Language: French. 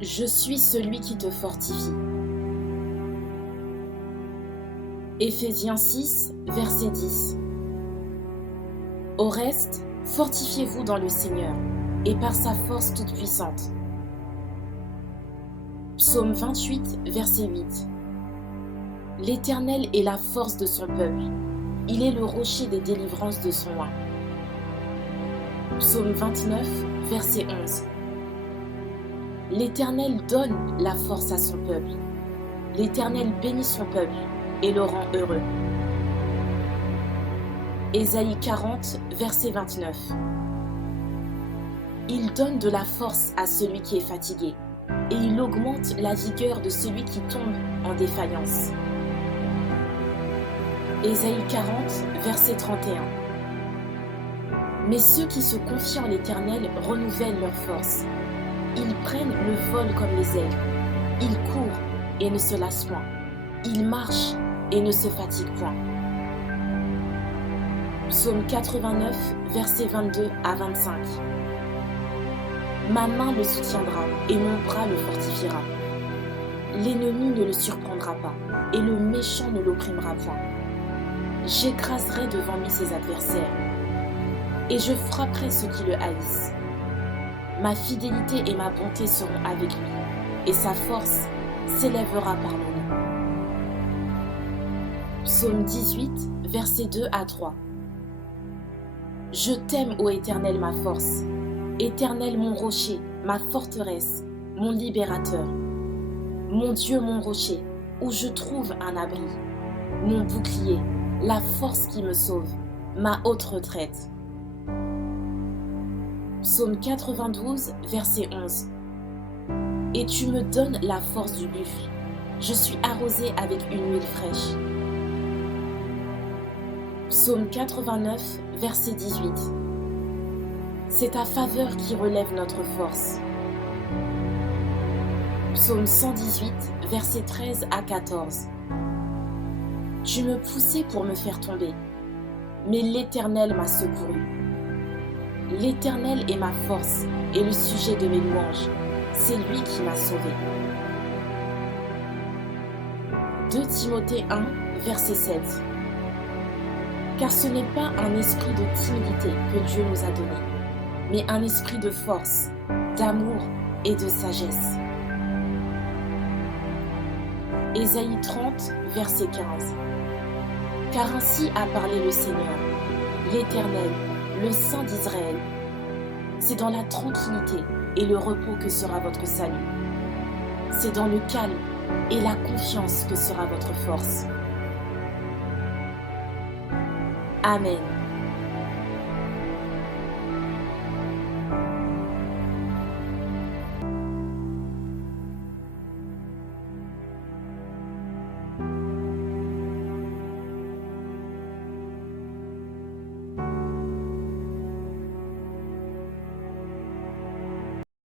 Je suis celui qui te fortifie. Éphésiens 6, verset 10. Au reste, fortifiez-vous dans le Seigneur et par sa force toute puissante. Psaume 28, verset 8. L'Éternel est la force de son peuple. Il est le rocher des délivrances de son oint. Psaume 29, verset 11. L'Éternel donne la force à son peuple. L'Éternel bénit son peuple et le rend heureux. Ésaïe 40, verset 29. Il donne de la force à celui qui est fatigué, et il augmente la vigueur de celui qui tombe en défaillance. Ésaïe 40, verset 31. Mais ceux qui se confient en l'Éternel renouvellent leur force. Ils prennent le vol comme les aigles. Ils courent et ne se lassent point. Ils marchent et ne se fatiguent point. Psaume 89, versets 22 à 25. Ma main le soutiendra et mon bras le fortifiera. L'ennemi ne le surprendra pas et le méchant ne l'opprimera point. J'écraserai devant lui ses adversaires et je frapperai ceux qui le haïssent. Ma fidélité et ma bonté seront avec lui et sa force s'élèvera par mon nom. Psaume 18, versets 2 à 3. Je t'aime, ô Éternel, ma force. Éternel, mon rocher, ma forteresse, mon libérateur. Mon Dieu, mon rocher, où je trouve un abri. Mon bouclier, la force qui me sauve, ma haute retraite. Psaume 92, verset 11. Et tu me donnes la force du buffle. Je suis arrosé avec une huile fraîche. Psaume 89, verset 18. C'est ta faveur qui relève notre force. Psaume 118, verset 13 à 14. Tu me poussais pour me faire tomber, mais l'Éternel m'a secouru. L'Éternel est ma force et le sujet de mes louanges. C'est lui qui m'a sauvé. 2 Timothée 1, verset 7. Car ce n'est pas un esprit de timidité que Dieu nous a donné, mais un esprit de force, d'amour et de sagesse. Ésaïe 30, verset 15. Car ainsi a parlé le Seigneur, l'Éternel, le Saint d'Israël. C'est dans la tranquillité et le repos que sera votre salut. C'est dans le calme et la confiance que sera votre force. Amen.